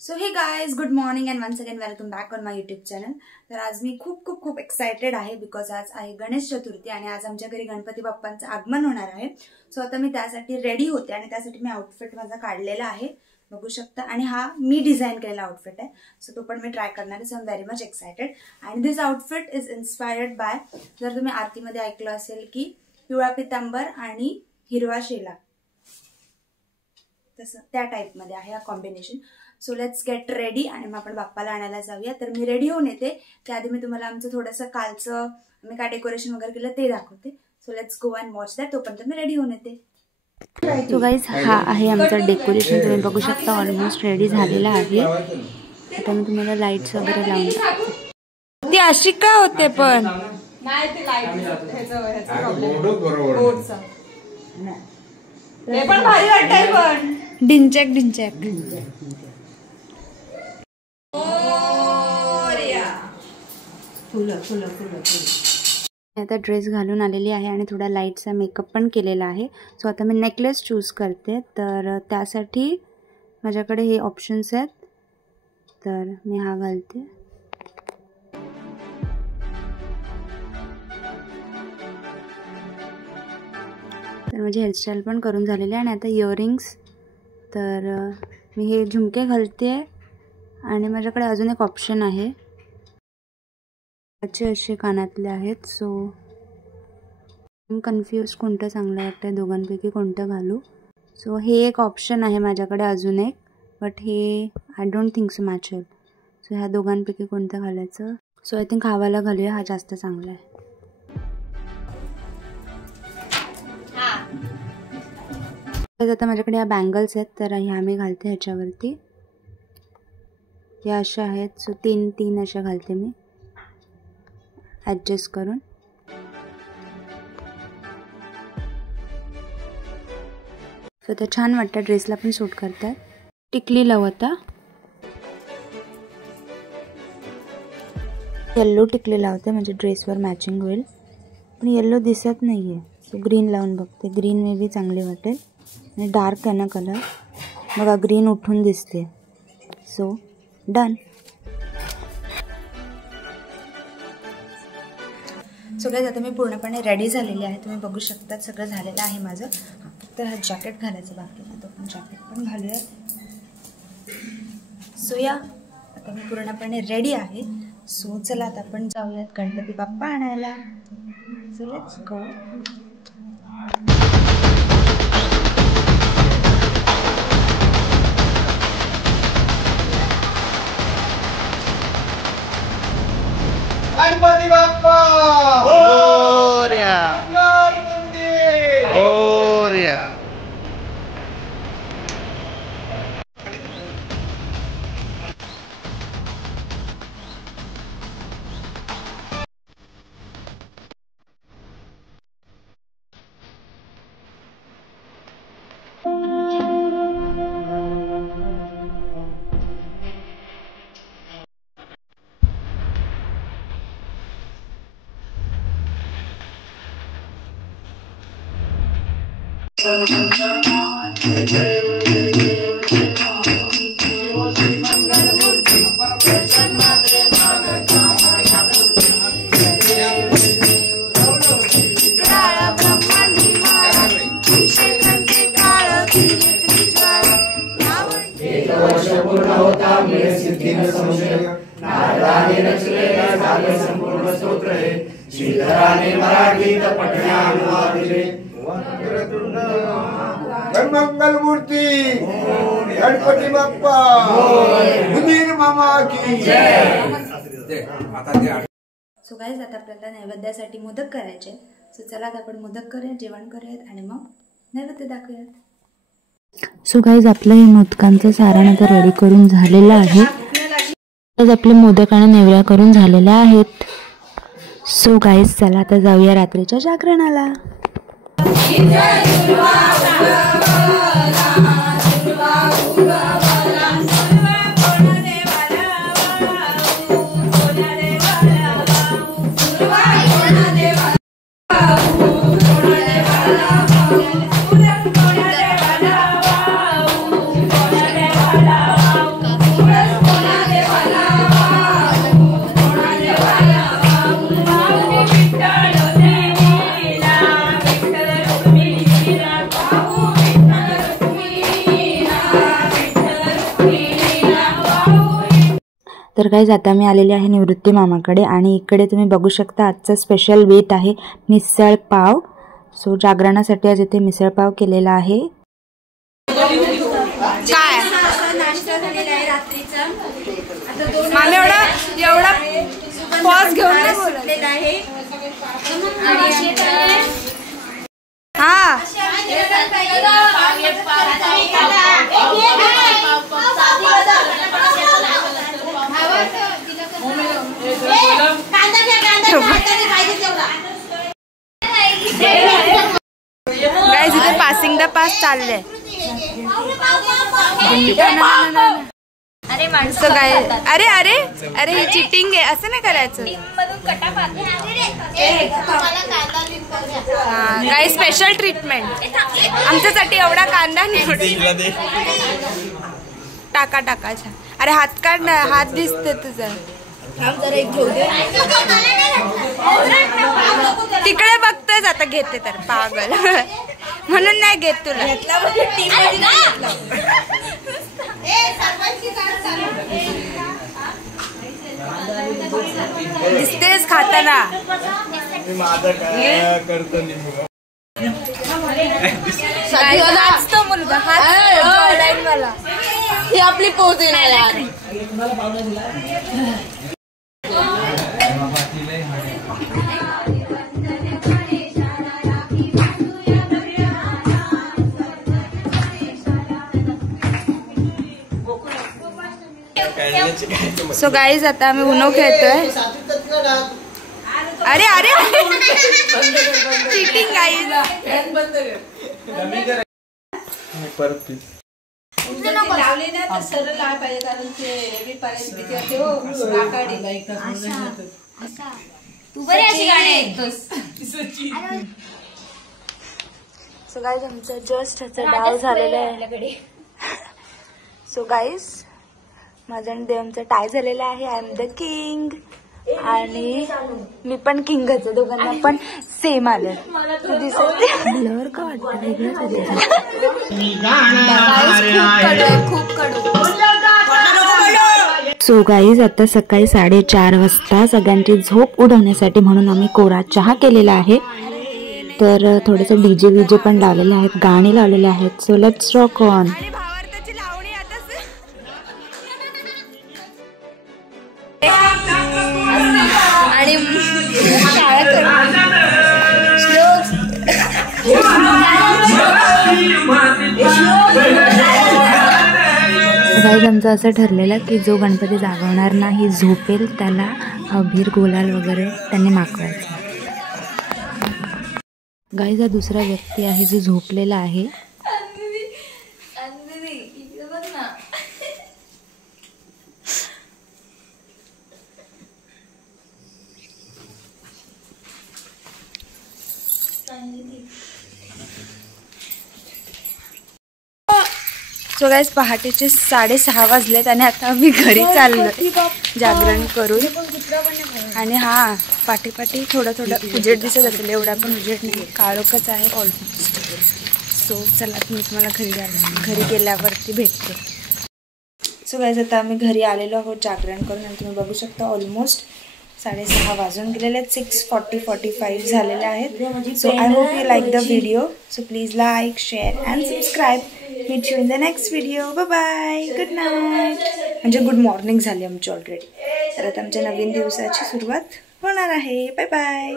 So hey guys, good morning and once again welcome back on my YouTube channel. तर आज मी खूप excited आहे because आज आहे गणेश चतुर्थी आणि आज आमच्या घरी गणपती बाप्पांचं आगमन होणार आहे. सो आता मी त्यासाठी रेडी होते आणि त्यासाठी मी आउटफिट माझा काढलेला आहे, बघू शकता. आणि हा मी डिझाईन केलेला आउटफिट आहे. सो तो पण मी ट्राय करणार आहे. So I am very much excited and this outfit is inspired bye, जर तुम्ही आरतीमध्ये ऐकलं असेल की पिवळा पितांबर आणि हिरवा शेला, तसं त्या टाईपमध्ये आहे हा combination. So let's get ready आणि मग आपण बाप्पाला आणायला जाऊया. तर मी रेडी होऊन येते, त्याआधी मी तुम्हाला आमचं थोडंसं कालचं मी काय डेकोरेशन वगैरे केलं ते दाखवते. So let's go and watch that. तोपर्यंत मी रेडी होऊन येते. सो गाईज, हा आहे आमचं डेकोरेशन. तुम्ही बघू शकता ऑलमोस्ट रेडी झालेला आहे. आता मी तुम्हाला लाईट्स वगैरे लावून ती अशी का होते पण भारी वाटतंय पण डिंचॅक आता ड्रेस घालून आलेली आहे आणि थोडा लाईटचा मेकअप पण केलेला आहे. सो आता मी नेकलेस चूज करते. तर त्यासाठी माझ्याकडे हे ऑप्शन्स आहेत, तर मी हा घालते. तर माझी हेअरस्टाईल पण करून झालेली आहे आणि आता इयरिंग्स. तर मी हे झुमके घालते आणि माझ्याकडे अजून एक ऑप्शन आहे, त्याचे असे कानातले आहेत. सो कन्फ्यूज कोणतं चांगलं वाटतं दोघांपैकी कोणतं घालू. सो हे एक ऑप्शन आहे माझ्याकडे अजून एक, बट हे I don't think so match होईल. सो ह्या दोघांपैकी कोणतं घालायचं. सो आय थिंक हावाला घालूया, हा जास्त चांगला आहे. आता माझ्याकडे ह्या बँगल्स आहेत, तर ह्या मी घालते ह्याच्यावरती. या अशा आहेत. सो तीन अशा घालते मी ॲडजस्ट करून. सो ते छान वाटतं, ड्रेसला पण सूट करतात. टिकली लावू आता. येल्लो टिकली लावते म्हणजे ड्रेसवर मॅचिंग होईल, पण येल्लो दिसत नाही आहे. सो ग्रीन लावून बघते. ग्रीन मे बी चांगली वाटेल आणि डार्क आहे ना कलर, बघा ग्रीन उठून दिसते. So done. सो गाइस, आता मी पूर्णपणे रेडी झालेली आहे. तुम्ही बघू शकता सगळं झालेलं आहे माझं. फक्त हा जॅकेट घालायचं बाकी आहे, तो पण जॅकेट पण घालूया. सो या, आता मी पूर्णपणे रेडी आहे. सो चला आता आपण जाऊयात गणपती बाप्पा आणायला. So let's go. Ganpati Bappa Morya. Morya. पूर्ण होता मेरे सिद्धीन संशय. नारदाने रचलेले झाले संपूर्ण स्तोत्र हे. श्रीधराने मराठीत पठण्या अनुवाद दिले. मंगल मूर्ती गणपती बाप्पा मुनीर मामा की जय. सो गाइस, आता आपल्याला नैवेद्यासाठी मोदक करायचे. सो चला आता आपण मोदक करूया, जेवण करूयात आणि मग नैवेद्य दाखवूयात. सो गाइस, आपलं हे मोदकांचं सारण आता रेडी करून झालेलं आहे. आज आपले मोदक आणि नेवऱ्या करून झालेल्या आहेत. सो गाइस, चला आता जाऊया रात्रीच्या जागरणाला. तर गाईज आता मी आलेली आहे निवृत्ती मामाकडे आणि इकडे तुम्ही बघू शकता आजचा स्पेशल बेत आहे मिसळ पाव. सो जागरणासाठी आज इथे मिसळ पाव केलेला आहे. काय नाश्ता झालेला आहे रात्रीचा. आता एवढा पॉज घेऊन नाही बोललेला आहे. हा गाइस इथे पासिंग द पास चाललंय. अरे माणसं काय अरे अरे अरे ही चिटिंग आहे असं नाही करायचं. काय स्पेशल ट्रीटमेंट आमच्यासाठी एवढा कांदा निवड टाकायचा. अरे हात काढ ना हात दिसते तुझा. तिकडे बघतोय आता घेते तर पागल म्हणून नाही घेत तुला. दिसतेच खाताना. मुलगा मला ही आपली पोच यार. सो गाईज आता आम्ही उनो खेळतोय. अरे अरे चीटिंग गाईज. सो गाईज आमचं जस्ट ह्याचा डाव झालेला आहे. सो गाईज माझं आणि देवचं टाय झालेलं आहे. आय एम द किंग आणि मी पण किंगच आहे. दोघांना पण सेम आलं. दिसत का वाटतं वेगळं. खूप कडू. सो गाईज आता सकाळी 4:30 वाजता सगळ्यांची झोप उडवण्यासाठी म्हणून आम्ही कोरा चहा केलेला आहे. तर थोडंसं डीजे पण लावलेले आहेत, गाणी लावलेले आहेत. So let's rock on. आणि गाईज आमचं असं ठरलेलं की जो गणपती जागवणार नाही झोपेल त्याला अबीर गुलाल वगैरे त्यांनी मागवायचं. गाईज हा दुसरा व्यक्ती आहे जो झोपलेला आहे. सो गाईज पहाटेचे 6:30 वाजलेत आणि आता आम्ही घरी चाललोय जागरण करून. आणि हा पाठी थोडं उजेड दिसत असेल. एवढा पण उजेड नाही, काळोखच आहे ऑलमोस्ट. सो चला मी तुम्हाला घरी गेल्यावरती भेटते. सो गाईज आता आम्ही घरी आलेलो आहोत जागरण करून आणि तुम्ही बघू शकता ऑलमोस्ट 6:30 वाजून गेलेले आहेत. 6:45 झालेले आहेत. So I hope you like the video. So please like, share and subscribe. Meet you in the next video. Bye bye. Good night. म्हणजे गुड मॉर्निंग झाली आमची ऑलरेडी. तर आता आमच्या नवीन दिवसाची सुरुवात होणार आहे. Bye bye.